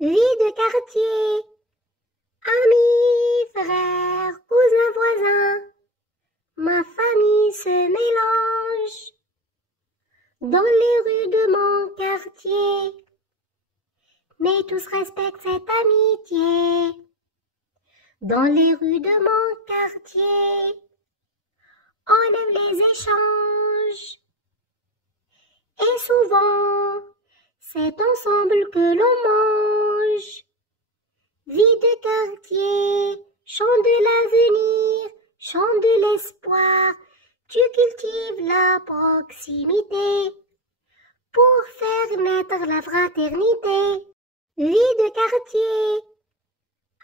Vie de quartier, amis, frères, cousins, voisins, ma famille se mélange dans les rues de mon quartier. Mais tous respectent cette amitié. Dans les rues de mon quartier, on aime les échanges. Et souvent, c'est ensemble que l'on mange. Vie de quartier, chant de l'avenir, chant de l'espoir. Tu cultives la proximité pour faire naître la fraternité. Vie de quartier,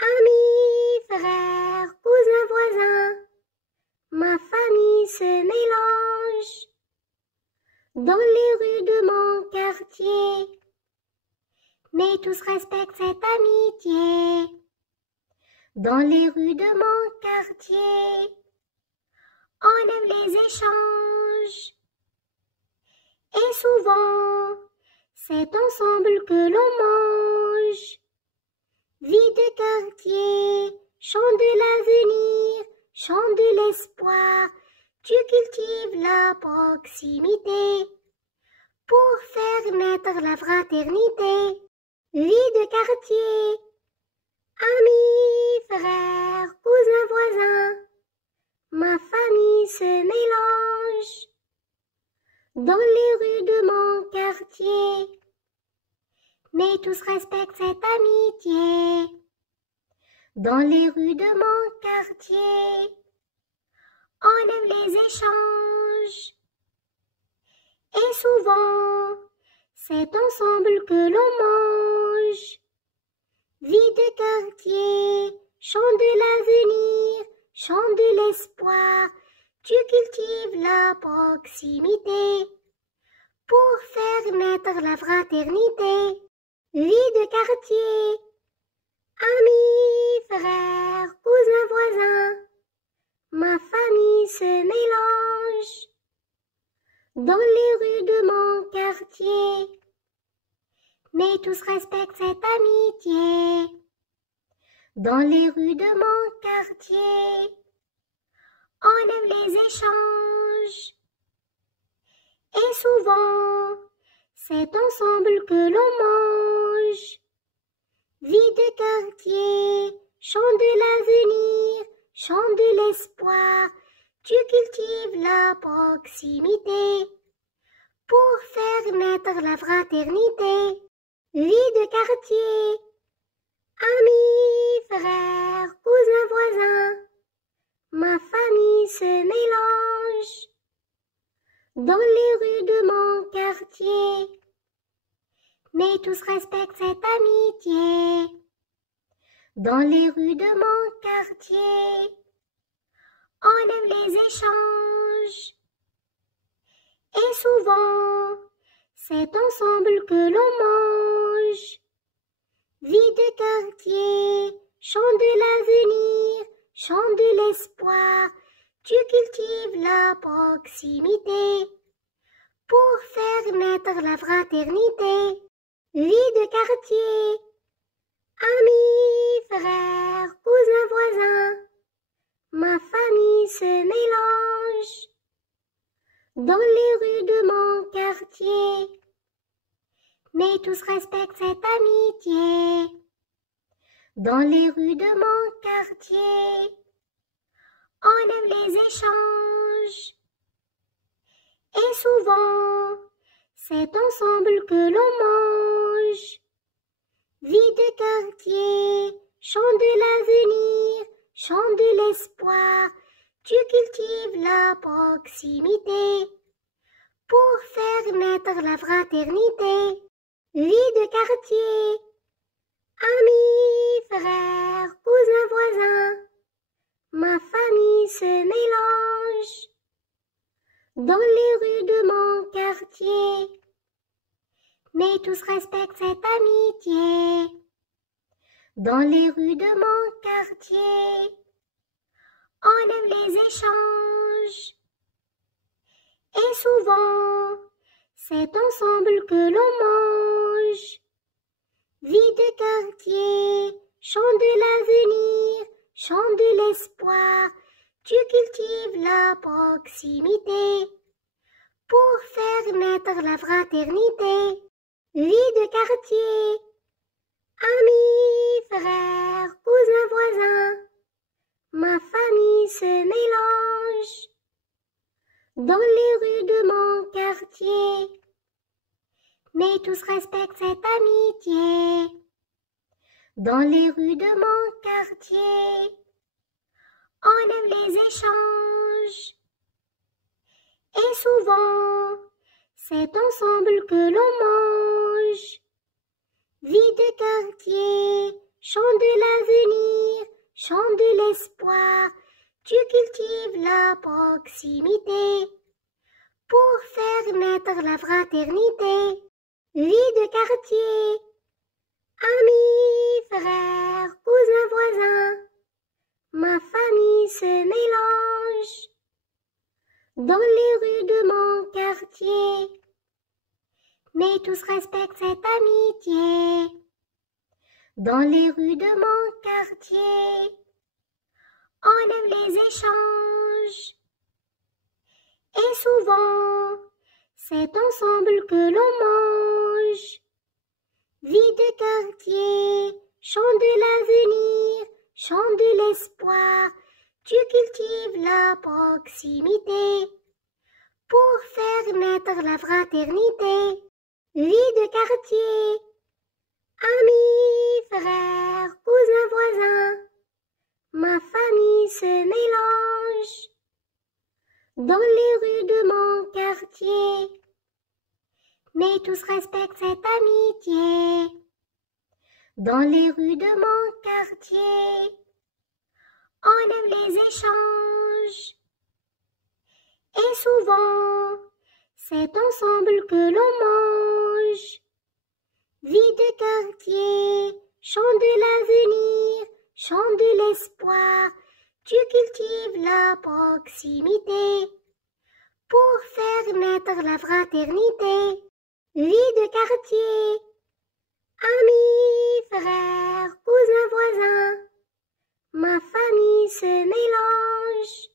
amis, frères, cousins, voisins, ma famille se mélange dans les rues de mon quartier. Mais tous respectent cette amitié. Dans les rues de mon quartier, on aime les échanges. Et souvent, c'est ensemble que l'on mange. Vie de quartier, chant de l'avenir, chant de l'espoir. Tu cultives la proximité pour faire naître la fraternité. Vie de quartier, amis, frères, cousins, voisins, ma famille se mélange dans les rues de mon quartier. Mais tous respectent cette amitié. Dans les rues de mon quartier, on aime les échanges. Et souvent, c'est ensemble que l'on mange. Vie de quartier, chant de l'avenir, chant de l'espoir. Tu cultives la proximité pour faire naître la fraternité. Vie de quartier, amis, frères, cousins, voisins, ma famille se mélange dans les rues de mon quartier. Mais tous respectent cette amitié. Dans les rues de mon quartier, on aime les échanges. Et souvent, c'est ensemble que l'on mange. Vie de quartier, chant de l'avenir, chant de l'espoir. Tu cultives la proximité pour faire naître la fraternité. Vie de quartier, amis, frères, cousins, voisins, ma famille se mélange dans les rues de mon quartier. Mais tous respectent cette amitié. Dans les rues de mon quartier, on aime les échanges. Et souvent, c'est ensemble que l'on mange. Vie de quartier, chant de l'avenir, chant de l'espoir. Tu cultives la proximité pour faire naître la fraternité. Vie de quartier, amis, frères, cousins, voisins, ma famille se mélange dans les rues de mon quartier. Mais tous respectent cette amitié. Dans les rues de mon quartier, on aime les échanges. Et souvent, c'est ensemble que l'on mange. Vie de quartier, chant de l'avenir, chant de l'espoir. Tu cultives la proximité pour faire naître la fraternité. Vie de quartier, amis, frères, cousins, voisins, ma famille se mélange dans les rues de mon quartier. Mais tous respectent cette amitié. Dans les rues de mon quartier, on aime les échanges. Et souvent, c'est ensemble que l'on mange. Vie de quartier, chant de l'avenir, chant de l'espoir, tu cultives la proximité pour faire naître la fraternité. Vie de quartier, amis, frères, cousins, voisins, ma famille se mélange dans les rues de mon quartier. Mais tous respectent cette amitié. Dans les rues de mon quartier, on aime les échanges. Et souvent, c'est ensemble que l'on mange. Vie de quartier, chant de l'avenir, chant de l'espoir, tu cultives la proximité pour faire naître la fraternité. Vie de quartier, amis, frères, cousins, voisins, ma famille se mélange dans les rues de mon quartier. Mais tous respectent cette amitié. Dans les rues de mon quartier, on aime les échanges. Et souvent, c'est ensemble que l'on mange. Vie de quartier, chant de l'avenir, chant de l'espoir, tu cultives la proximité pour faire naître la fraternité. Vie de quartier, amis, frères, cousins, voisins, ma famille se mélange dans les rues de mon quartier. Mais tous respectent cette amitié. Dans les rues de mon quartier, on aime les échanges. Et souvent, c'est ensemble que l'on mange. Vie de quartier, chant de l'avenir, chant de l'espoir, tu cultives la proximité pour faire naître la fraternité. Vie de quartier, amis, frères, cousins, voisins, ma famille se mélange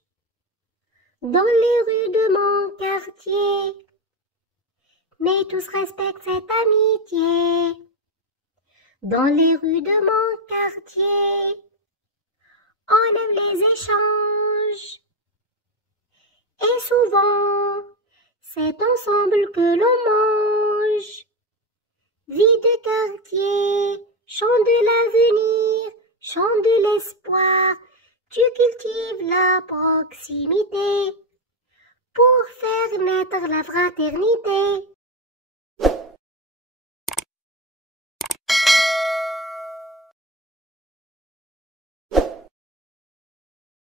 dans les rues de mon quartier. Mais tous respectent cette amitié. Dans les rues de mon quartier, on aime les échanges. Et souvent, c'est ensemble que l'on mange. Vie de quartier, chant de l'avenir, chant de l'espoir, tu cultives la proximité pour faire naître la fraternité.